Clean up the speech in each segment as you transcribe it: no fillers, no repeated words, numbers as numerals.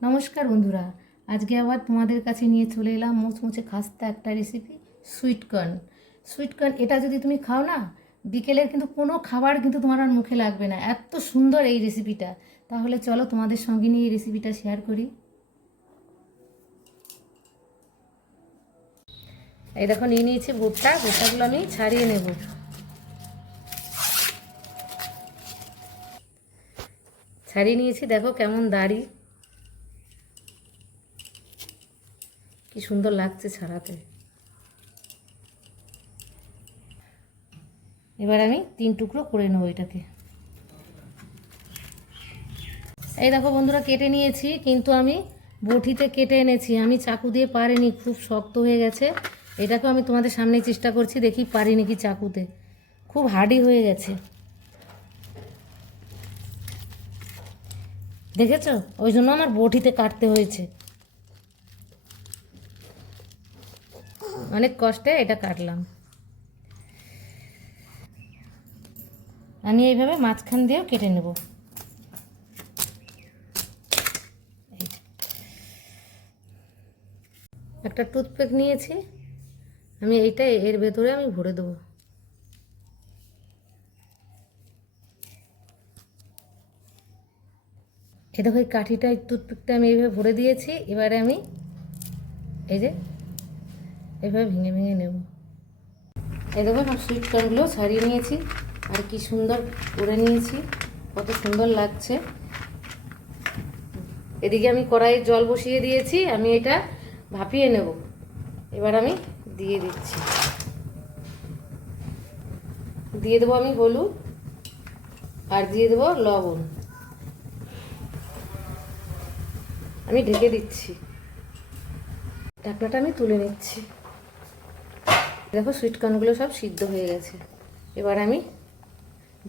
নমস্কার বন্ধুরা, আজকে আবার তোমাদের কাছে নিয়ে চলে এলাম মুচমুচে খাস্তা একটা রেসিপি। সুইট কর্ন এটা যদি তুমি খাও না, বিকেলের কিন্তু কোনো খাবার কিন্তু তোমার আর মুখে লাগবে না, এত সুন্দর এই রেসিপিটা। তাহলে চলো তোমাদের সঙ্গে নিয়ে এই রেসিপিটা শেয়ার করি। এই দেখো নিয়ে নিয়েছি ভুট্টাগুলো আমি ছাড়িয়ে নেব। ছাড়িয়ে নিয়েছি, দেখো কেমন দাড়ি, কি সুন্দর লাগছে ছাড়াতে। এবার আমি 3 টুকরো করে নেবো এটাকে। এই দেখো বন্ধুরা, কেটে নিয়েছি, কিন্তু আমি বটিতে কেটে এনেছি, আমি চাকু দিয়ে পারিনি, খুব শক্ত হয়ে গেছে। এটাকেও আমি তোমাদের সামনে চেষ্টা করছি, দেখি পারি নাকি চাকুতে, খুব হার্ডি হয়ে গেছে, দেখেছো? ওই জন্য আমার বটিতে কাটতে হয়েছে, অনেক কষ্টে এটা কাটলাম। আমি এইভাবে মাঝখান দিয়েও কেটে নেব। একটা টুথপিক নিয়েছি, আমি এইটা এর ভেতরে আমি ভরে দেবো। এই দেখো, এই কাঠিটা, এই টুথপিকটা আমি এইভাবে ভরে দিয়েছি। এবারে আমি এই যে এইভাবে ভেঙে ভেঙে নেব। এই দেখো, সব সুইট কর্নগুলো ছাড়িয়ে নিয়েছি, আর কি সুন্দর করে নিয়েছি, কত সুন্দর লাগছে। এদিকে আমি কড়াইয়ে জল বসিয়ে দিয়েছি, আমি এটা ভাপিয়ে নেব। এবার আমি দিয়ে দিচ্ছি, দিয়ে দেবো আমি হলুদ, আর দিয়ে দেবো লবণ। আমি ঢেকে দিচ্ছি, ঢাকনাটা আমি তুলে নিচ্ছি। দেখো সুইট কর্নগুলো সব সিদ্ধ হয়ে গেছে, এবার আমি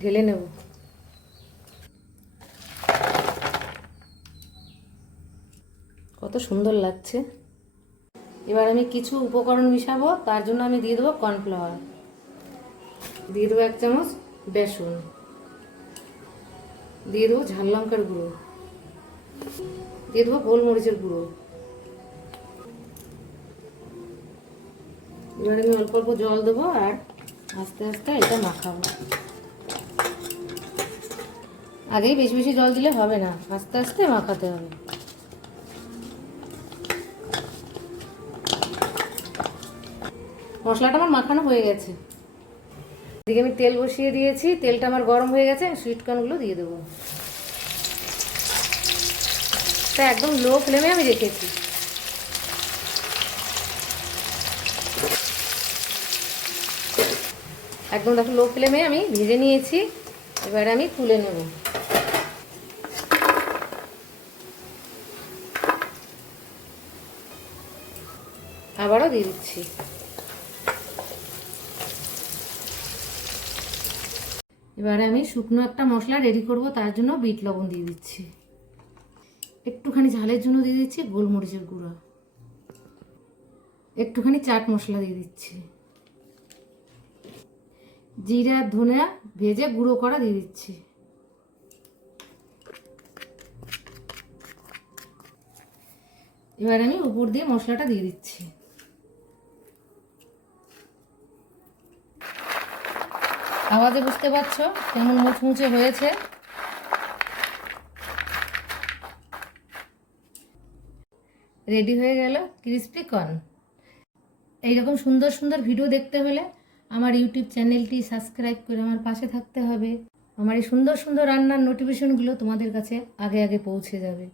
ঢেলে নেব। কত সুন্দর লাগছে। এবার আমি কিছু উপকরণ মিশাবো, তার জন্য আমি দিয়ে দেবো কর্নফ্লাওয়ার, দিয়ে দেবো 1 চামচ বেসন, দিয়ে দেবো ঝাল লঙ্কার গুঁড়ো, দিয়ে দেবো গোলমরিচের গুঁড়ো। এবার আমি অল্প অল্প জল দেবো, আর আস্তে আস্তে এটা মাখাবো। আগেই বেশি বেশি জল দিলে হবে না, আস্তে আস্তে মাখাতে হবে। মশলাটা আমার মাখানো হয়ে গেছে, এদিকে আমি তেল বসিয়ে দিয়েছি, তেলটা আমার গরম হয়ে গেছে, সুইট কর্নগুলো দিয়ে দেবো। তা একদম লো ফ্লেমে আমি রেখেছি। একদম দেখো লো ফ্লেমে আমি ভেজে নিয়েছি, এবার আমি তুলে নেব। আবারও দিয়ে দিচ্ছি। এবারে আমি শুকনো একটা মশলা রেডি করব, তার জন্য বিট লবণ দিয়ে দিচ্ছি, একটুখানি ঝালের জন্য দিয়ে দিচ্ছি গোলমরিচের গুঁড়ো, একটুখানি চাট মশলা দিয়ে দিচ্ছি, জিরা ধনিয়া ভেজে গুঁড়ো করা দিয়ে দিচ্ছি। এবার আমি উপর দিয়ে মশলাটা দিয়ে দিচ্ছি। আওয়াজে বুঝতে পারছো কেমন মুচমুচে হয়েছে। রেডি হয়ে গেল ক্রিস্পি কর্ন। এইরকম সুন্দর সুন্দর ভিডিও দেখতে হলে আমার ইউটিউব চ্যানেলটি সাবস্ক্রাইব করে আমার পাশে থাকতে হবে। আমার এই সুন্দর সুন্দর রান্নার নোটিফিকেশনগুলো তোমাদের কাছে আগে আগে পৌঁছে যাবে।